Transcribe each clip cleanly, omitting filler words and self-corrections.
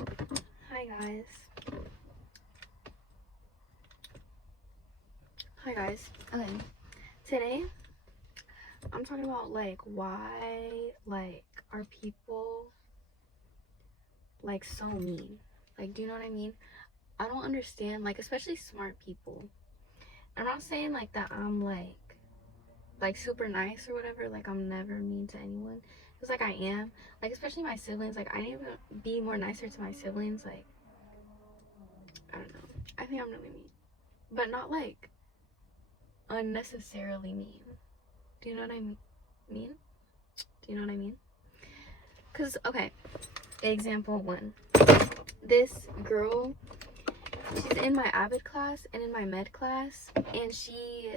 Hi guys. Hi guys. Okay. Today I'm talking about like why like are people like so mean? Like, do you know what I mean? I don't understand, like, especially smart people. I'm not saying like that I'm like super nice or whatever, like I'm never mean to anyone. Cause like I am. Like especially my siblings, like I need to be more nicer to my siblings, like I don't know. I think I'm really mean. But not like unnecessarily mean. Do you know what I mean? Do you know what I mean? Because, okay, example one. This girl, she's in my Avid class and in my med class, and she's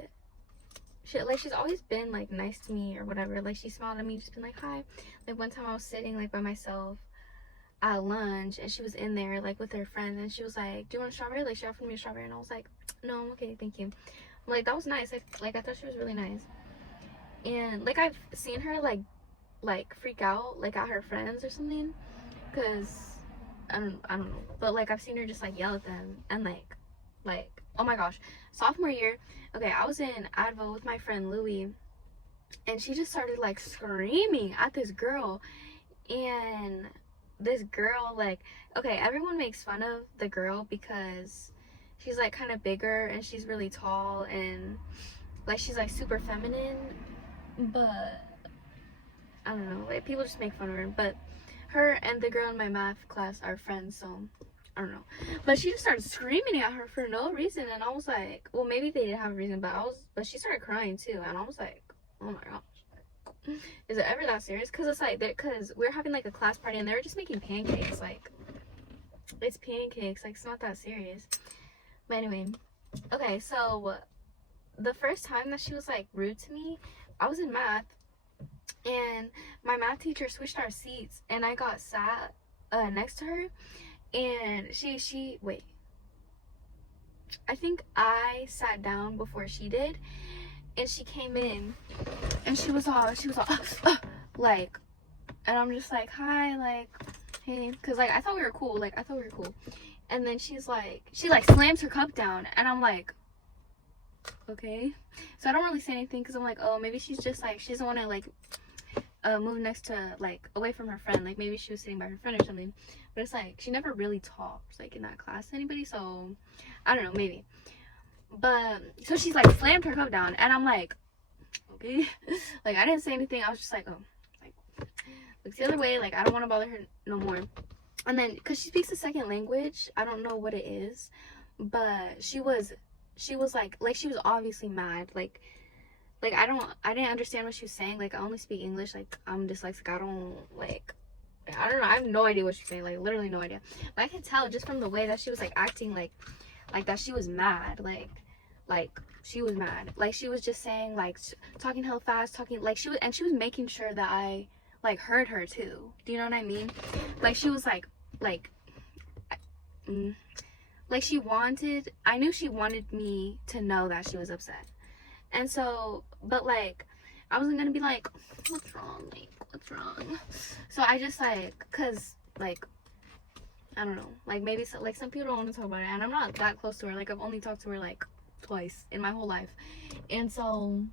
always been like nice to me or whatever. Like she smiled at me, just been like hi. Like one time I was sitting like by myself at lunch, and she was in there like with her friend, and she was like, "Do you want a strawberry?" Like she offered me a strawberry, and I was like, "No, I'm okay, thank you." Like that was nice. Like I thought she was really nice, and like I've seen her like freak out like at her friends or something, because I don't know, but like I've seen her just like yell at them, and like oh my gosh, sophomore year, okay, I was in Advo with my friend Louie, and she just started like screaming at this girl. And this girl, like, okay, everyone makes fun of the girl because she's like kind of bigger and she's really tall, and like she's like super feminine, but I don't know, like people just make fun of her. But her and the girl in my math class are friends, so I don't know. But she just started screaming at her for no reason, and I was like, well, maybe they didn't have a reason, but she started crying too, and I was like, oh my gosh, is it ever that serious? Because it's like, because we're having like a class party and they were just making pancakes. Like, it's pancakes, like it's not that serious. But anyway, okay, so the first time that she was like rude to me, I was in math, and my math teacher switched our seats, and I got sat next to her, and she wait, I think I sat down before she did, and she came in, and she was all like, and I'm just like, hi, like, hey, because like I thought we were cool, and then she like slams her cup down, and I'm like, okay. So I don't really say anything because I'm like, oh, maybe she's just like, she doesn't want to like move next to, like, away from her friend, like maybe she was sitting by her friend or something. But it's like she never really talks like in that class to anybody, so I don't know, maybe. But so she's like slammed her cup down, and I'm like, okay. Like I didn't say anything, I was just like, oh, like looks the other way, like I don't want to bother her no more. And then because she speaks a second language, I don't know what it is, but she was like she was obviously mad, like I didn't understand what she was saying. Like I only speak English, like I'm dyslexic, I don't know, I have no idea what she's saying, like literally no idea. But I could tell just from the way that she was like acting, like that she was mad, like she was mad, like she was just saying, like talking hella fast, talking like she was making sure that I like heard her too. Do you know what I mean? Like she was like mm, like I knew she wanted me to know that she was upset. And so, but like I wasn't gonna be like, what's wrong, like what's wrong? So I just like, cause like I don't know, like maybe so, like some people don't want to talk about it, and I'm not that close to her, like I've only talked to her like twice in my whole life. And so,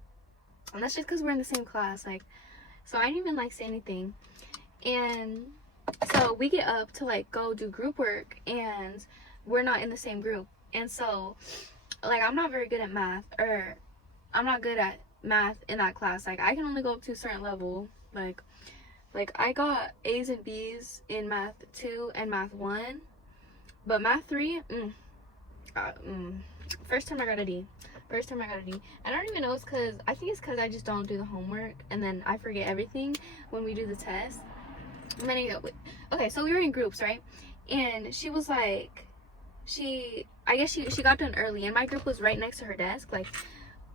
and that's just because we're in the same class, like, so I didn't even like say anything. And so we get up to like go do group work, and we're not in the same group. And so like I'm not very good at math, or I'm not good at math in that class. Like I can only go up to a certain level. Like I got A's and B's in math 2 and math 1, but math 3, first time I got a D. I don't even know, it's because I think it's because I just don't do the homework, and then I forget everything when we do the test. And then okay, so we were in groups, right? And she was like, I guess she got done early, and my group was right next to her desk. Like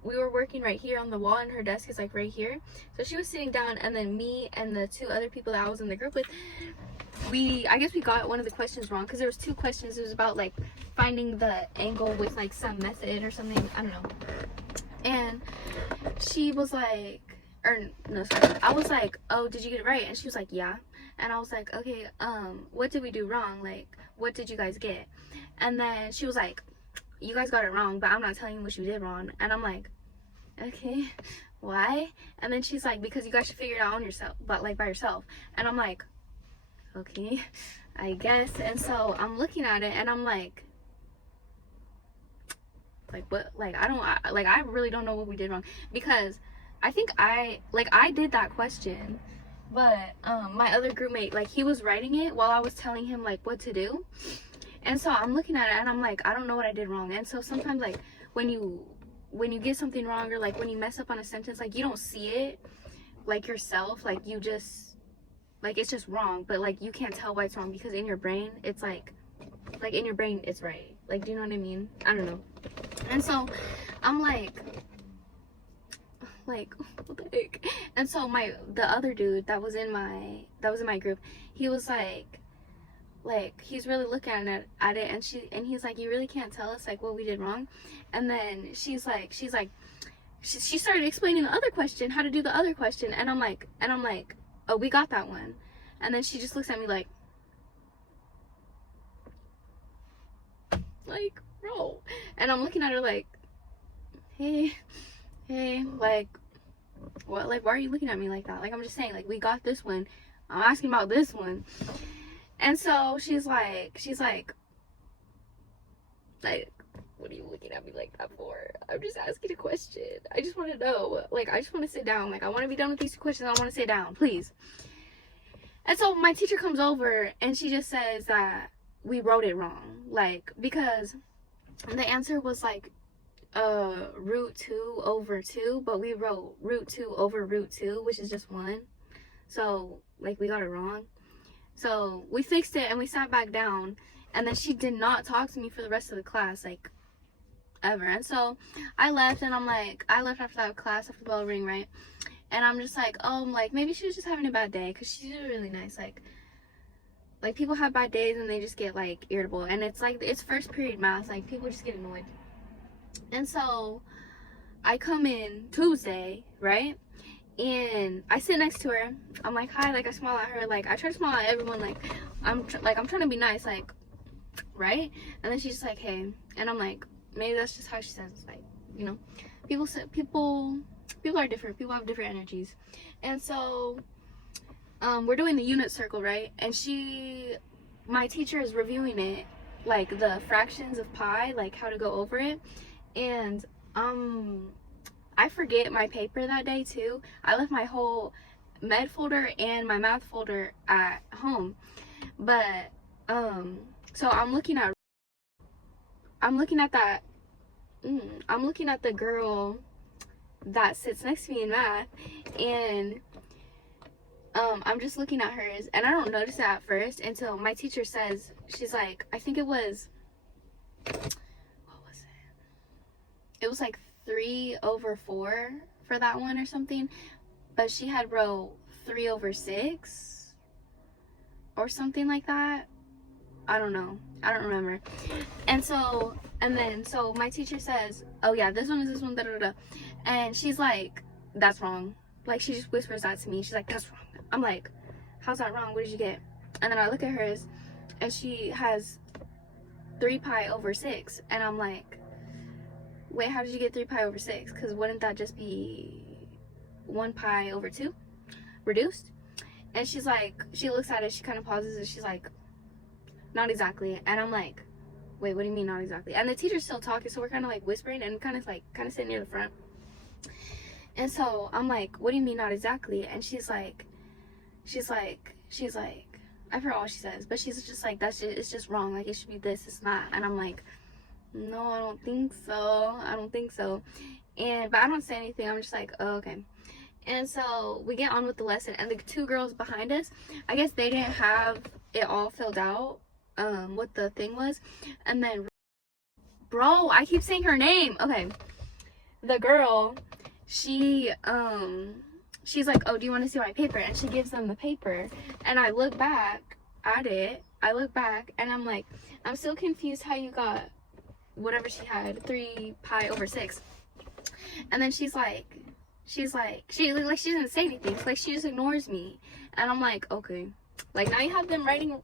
we were working right here on the wall, and her desk is like right here. So she was sitting down, and then me and the 2 other people that I was in the group with, I guess we got one of the questions wrong, because there was 2 questions. It was about like finding the angle with like some method or something, I don't know. And she was like, or no, sorry, I was like, oh, did you get it right? And she was like, yeah. And I was like, okay, what did we do wrong? Like, what did you guys get? And then she was like, you guys got it wrong, but I'm not telling you what you did wrong. And I'm like, okay, why? And then she's like, because you guys should figure it out on yourself, but like by yourself. And I'm like, okay, I guess. And so I'm looking at it and I'm like what? Like, I really don't know what we did wrong, because I think I did that question, but my other group mate, like, he was writing it while I was telling him like what to do. And so I'm looking at it and I'm like, I don't know what I did wrong. And so sometimes, like, when you get something wrong, or like when you mess up on a sentence, like, you don't see it like yourself, like, you just, like, it's just wrong, but like you can't tell why it's wrong, because in your brain it's like in your brain it's right. Like, do you know what I mean? I don't know. And so I'm like what the heck? And so the other dude that was in my group, he was like he's really looking at it, and he's like, you really can't tell us like what we did wrong. And then she started explaining the other question, how to do the other question, and I'm like, oh, we got that one. And then she just looks at me like, bro. And I'm looking at her like, hey, like, what? Like, why are you looking at me like that? Like, I'm just saying, like, we got this one, I'm asking about this one. And so she's like, what are you looking at me like that for? I'm just asking a question. I just want to know. Like, I just want to sit down. Like, I want to be done with these 2 questions. I want to sit down, please. And so my teacher comes over and she just says that we wrote it wrong. Like, because the answer was like root 2 over 2, but we wrote root 2 over root 2, which is just 1. So, like, we got it wrong. So we fixed it and we sat back down, and then she did not talk to me for the rest of the class, like, ever. And so I left, and I left after that class, after the bell ring, right? And I'm just like, oh, like, maybe she was just having a bad day, because she's really nice. Like, people have bad days and they just get, like, irritable. And it's like, it's first period math, like, people just get annoyed. And so I come in Tuesday, right? And I sit next to her. I'm like, hi. Like, I smile at her. Like, I try to smile at everyone. Like, I'm trying to be nice. Like, right? And then she's just like, hey. And I'm like, maybe that's just how she says. Like, you know, people are different. People have different energies. And so we're doing the unit circle, right? And my teacher is reviewing it, like the fractions of pi, like how to go over it. And I forget my paper that day too. I left my whole med folder and my math folder at home. But so I'm looking at the girl that sits next to me in math, and I'm just looking at hers, and I don't notice it at first until my teacher says, she's like, I think it was, what was it? It was like 3 over 4 for that one or something, but she had wrote 3 over 6 or something like that. I don't know. I don't remember. And so my teacher says, oh yeah, this one is this one, da da da. And she's like, that's wrong. Like, she just whispers that to me. She's like, that's wrong. I'm like, how's that wrong? What did you get? And then I look at hers, and she has 3 pi over 6. And I'm like, wait, how did you get 3 pi over 6? Because wouldn't that just be 1 pi over 2 reduced? And she's like, she looks at it, she kind of pauses, and she's like, not exactly. And I'm like, wait, what do you mean not exactly? And the teacher's still talking, so we're kind of like whispering and kind of sitting near the front. And so I'm like, what do you mean not exactly? And she's like, I forgot what she says, but she's just like, it's just wrong. Like, it should be this, it's not. And I'm like, no, I don't think so. But I don't say anything. I'm just like, oh, okay. And so we get on with the lesson, and the 2 girls behind us, I guess they didn't have it all filled out, what the thing was. And then, bro, I keep saying her name. Okay. The girl, she's like, oh, do you want to see my paper? And she gives them the paper, and I look back at it. And I'm like, I'm still confused how you got whatever she had, 3 pi over 6. And then she doesn't say anything. It's like she just ignores me. And I'm like, okay, Like, now you have them writing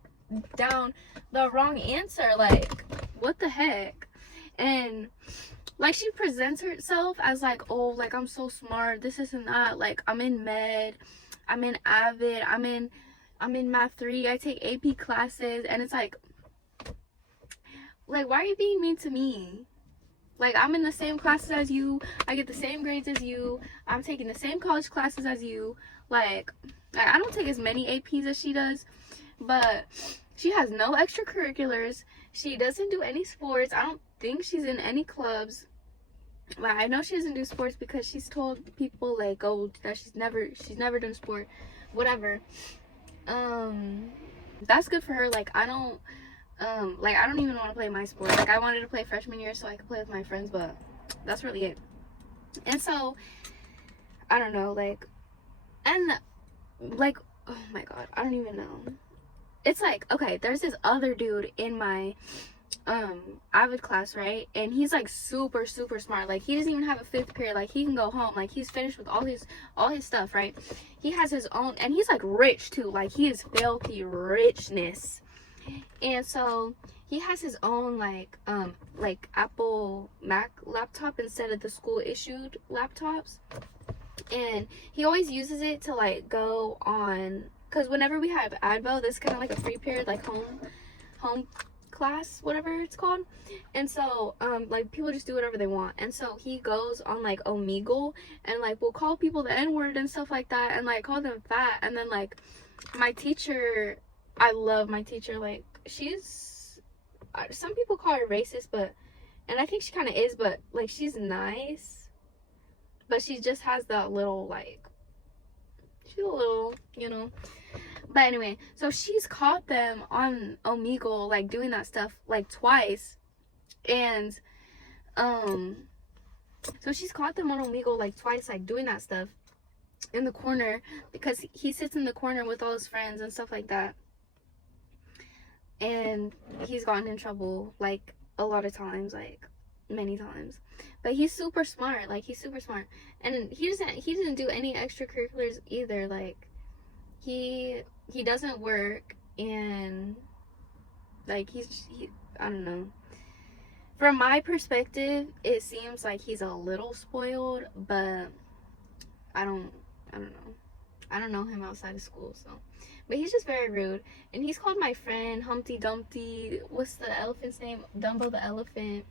down the wrong answer. Like, what the heck? And like, she presents herself as like, oh, like, I'm so smart, this and that. Like, I'm in med, I'm in Avid, I'm in math 3, I take AP classes. And it's like, why are you being mean to me? Like, I'm in the same classes as you, I get the same grades as you, I'm taking the same college classes as you. Like, I don't take as many APs as she does, but she has no extracurriculars. She doesn't do any sports. I don't think she's in any clubs. Like, I know she doesn't do sports because she's told people, like, oh, that she's never done sport, whatever. That's good for her. Like, I don't even want to play my sport. Like, I wanted to play freshman year so I could play with my friends, but that's really it. And so, I don't know, like, and, like, oh my god, I don't even know. It's like, okay, there's this other dude in my Avid class, right? And he's like super smart. Like, he doesn't even have a 5th period. Like, he can go home. Like, he's finished with all his stuff, right? He has his own, and he's like rich too. Like, he is filthy richness. And so he has his own like Apple Mac laptop instead of the school issued laptops. And he always uses it to like go on, because whenever we have ADVO, this is kind of like a free period, like home class, whatever it's called. And so like, people just do whatever they want. And so he goes on like Omegle and like will call people the N-word and stuff like that, and like call them fat. And then like, my teacher, I love my teacher. Like, she's, some people call her racist, but, and I think she kind of is, but like, she's nice, but she just has that little, like, she's a little, you know. But anyway, so she's caught them on Omegle, like, doing that stuff, like, twice. And, so she's caught them on Omegle, like, twice, like, doing that stuff in the corner, because he sits in the corner with all his friends and stuff like that. And he's gotten in trouble, like, a lot of times, like, many times. But he's super smart. Like, he's super smart. And he doesn't do any extracurriculars either. Like, he doesn't work, and like, I don't know. From my perspective, it seems like he's a little spoiled, but I don't know. I don't know him outside of school, so. But he's just very rude. And he's called my friend Humpty Dumpty. What's the elephant's name? Dumbo the elephant.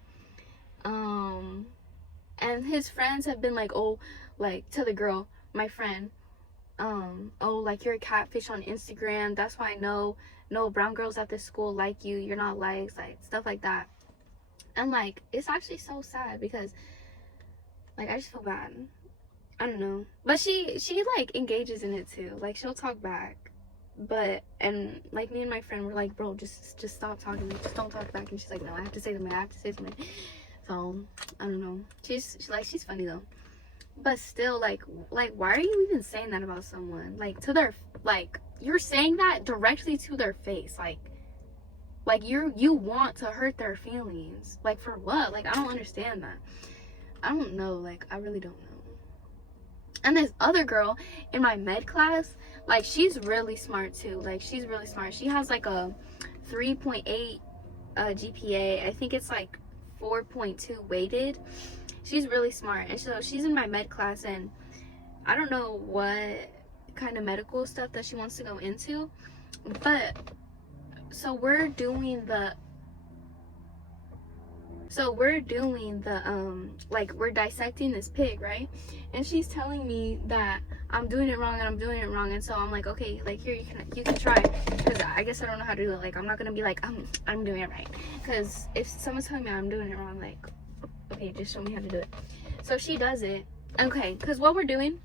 And his friends have been like, oh, like, to the girl, my friend, oh, like, you're a catfish on Instagram. That's why I know no brown girls at this school like you. You're not likes, like, stuff like that. And like, it's actually so sad because, like, I just feel bad. I don't know. But she like engages in it too. Like, she'll talk back. But, and like, me and my friend were like, bro, just stop talking. Just don't talk back. And she's like, no, I have to say something. So, I don't know. She's funny though. But still, like, why are you even saying that about someone? Like, to their, like, you're saying that directly to their face. Like you want to hurt their feelings. Like, for what? Like, I don't understand that. I don't know. Like, I really don't know. And this other girl in my med class, like, she's really smart too. Like, she's really smart. She has like a 3.8 GPA. I think it's like 4.2 weighted. She's really smart. And so she's in my med class, and I don't know what kind of medical stuff that she wants to go into, but so we're doing the like, we're dissecting this pig, right? And she's telling me that I'm doing it wrong, and so I'm like, okay, like, here, you can try, because I guess I don't know how to do it. Like, I'm not gonna be like, I'm doing it right, because if someone's telling me I'm doing it wrong, like, okay, just show me how to do it. So she does it. Okay, because what we're doing,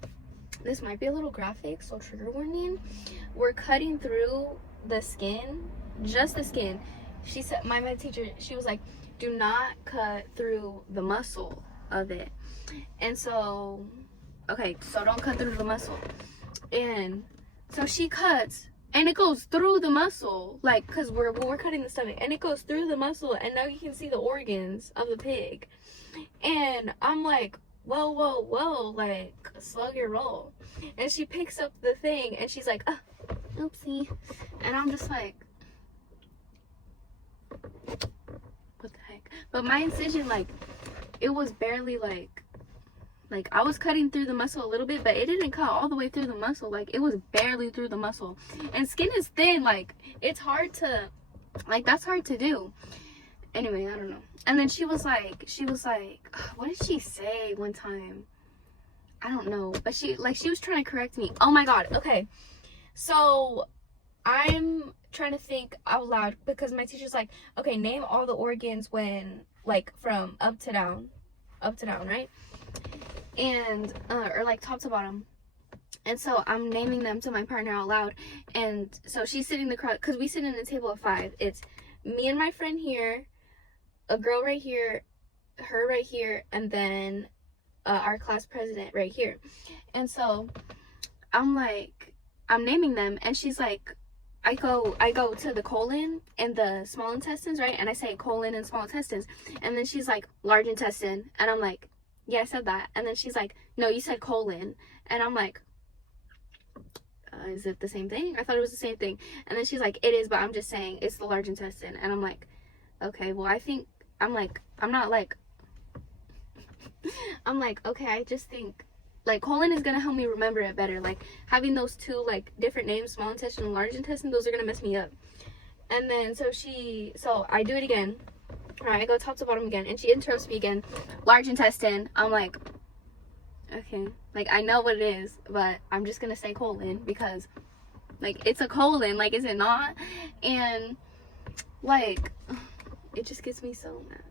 this might be a little graphic, so trigger warning, we're cutting through the skin, just the skin. She said, my med teacher, she was like, do not cut through the muscle of it. And so, okay, so don't cut through the muscle. And so she cuts, and it goes through the muscle, like, because we're cutting the stomach, and it goes through the muscle, and now you can see the organs of the pig. And I'm like, whoa, like, slow your roll. And she picks up the thing, and she's like, oopsie. And I'm just like, what the heck? But my incision, like, it was barely like I was cutting through the muscle a little bit, but it didn't cut all the way through the muscle. Like, it was barely through the muscle. And skin is thin. Like, it's hard to, like, that's hard to do. Anyway, I don't know. And then she was like, what did she say one time? I don't know. But she was trying to correct me. Oh my God. Okay. So I'm trying to think out loud because my teacher's like, okay, name all the organs when, like, from up to down, right? And or like top to bottom. And so I'm naming them to my partner out loud. And so she's sitting the crowd, because we sit in a table of 5. It's me and my friend here, a girl right here, her right here, and then our class president right here. And so I'm naming them, and she's like, I go to the colon and the small intestines, right? And I say colon and small intestines. And then she's like, large intestine. And I'm like, yeah, I said that. And then she's like, no, you said colon. And I'm like, is it the same thing? I thought it was the same thing. And then she's like, it is, but I'm just saying it's the large intestine. And I'm like, okay, well, I'm like, okay, I just think, like, colon is gonna help me remember it better. Like, having those two, like, different names, small intestine and large intestine, those are gonna mess me up. And then so I do it again. All right, I go top to bottom again, and she interrupts me again. Large intestine. I'm like, okay, like, I know what it is, but I'm just gonna say colon because, like, it's a colon, like, is it not? And, like, it just gets me so mad.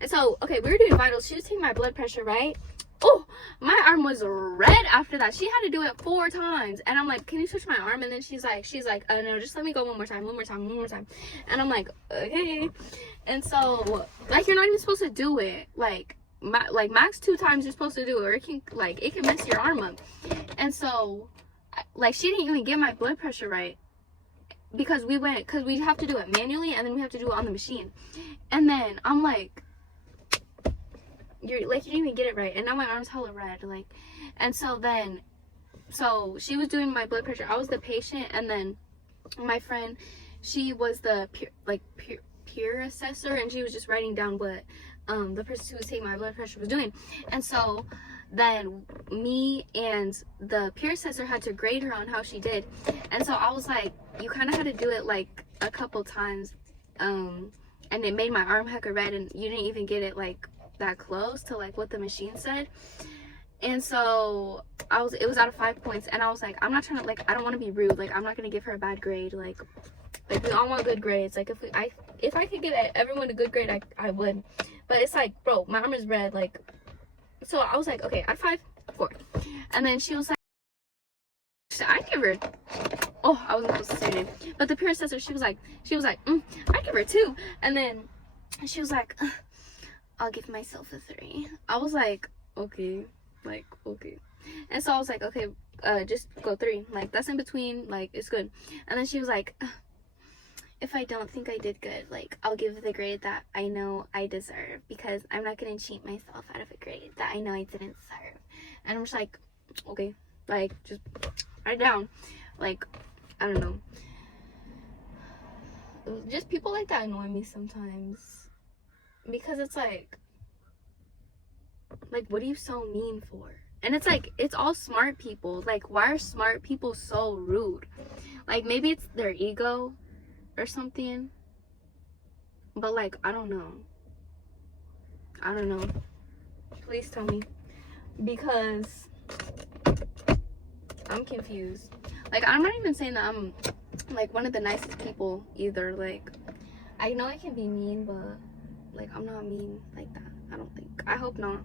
And so, okay, we were doing vitals. She was taking my blood pressure, right? Oh, my arm was red after that. She had to do it 4 times. And I'm like, can you switch my arm? And then she's like, oh no, just let me go one more time. And I'm like, okay. And so, like, you're not even supposed to do it. Like max 2 times you're supposed to do it, or it can mess your arm up. And so, like, she didn't even get my blood pressure right. Because we have to do it manually, and then we have to do it on the machine. And then I'm like, you didn't even get it right. And now my arm's hella red. Like, and so she was doing my blood pressure. I was the patient, and then my friend, she was the peer assessor, and she was just writing down what the person who was taking my blood pressure was doing. And so then me and the peer assessor had to grade her on how she did. And so I was like, you kind of had to do it like a couple times, and it made my arm hecka red, and you didn't even get it like that close to like what the machine said. And so it was out of 5 points, and I was like, I'm not trying to, like, I don't want to be rude, like, I'm not gonna give her a bad grade. Like we all want good grades. Like, if I could give everyone a good grade, I would. But it's like, bro, my arm is red. Like, so I was like, okay, I 5-4. And then she was like, I give her, oh, I wasn't supposed to say it, but the peer assessor, she was like, I give her 2. And then she was like, I'll give myself a 3. I was like, okay, like, okay. And so I was like, okay, just go 3. Like, that's in between, like, it's good. And then she was like, if I don't think I did good, like, I'll give the grade that I know I deserve, because I'm not gonna cheat myself out of a grade that I know I didn't deserve. And I'm just like, okay, like, just write it down. Like, I don't know. Just people like that annoy me sometimes, because it's like, what are you so mean for? And it's like, it's all smart people. Like, why are smart people so rude? Like, maybe it's their ego or something, but like, I don't know. Please tell me, because I'm confused. Like, I'm not even saying that I'm like one of the nicest people either. Like, I know I can be mean, but like, I'm not mean like that. I don't think. I hope not.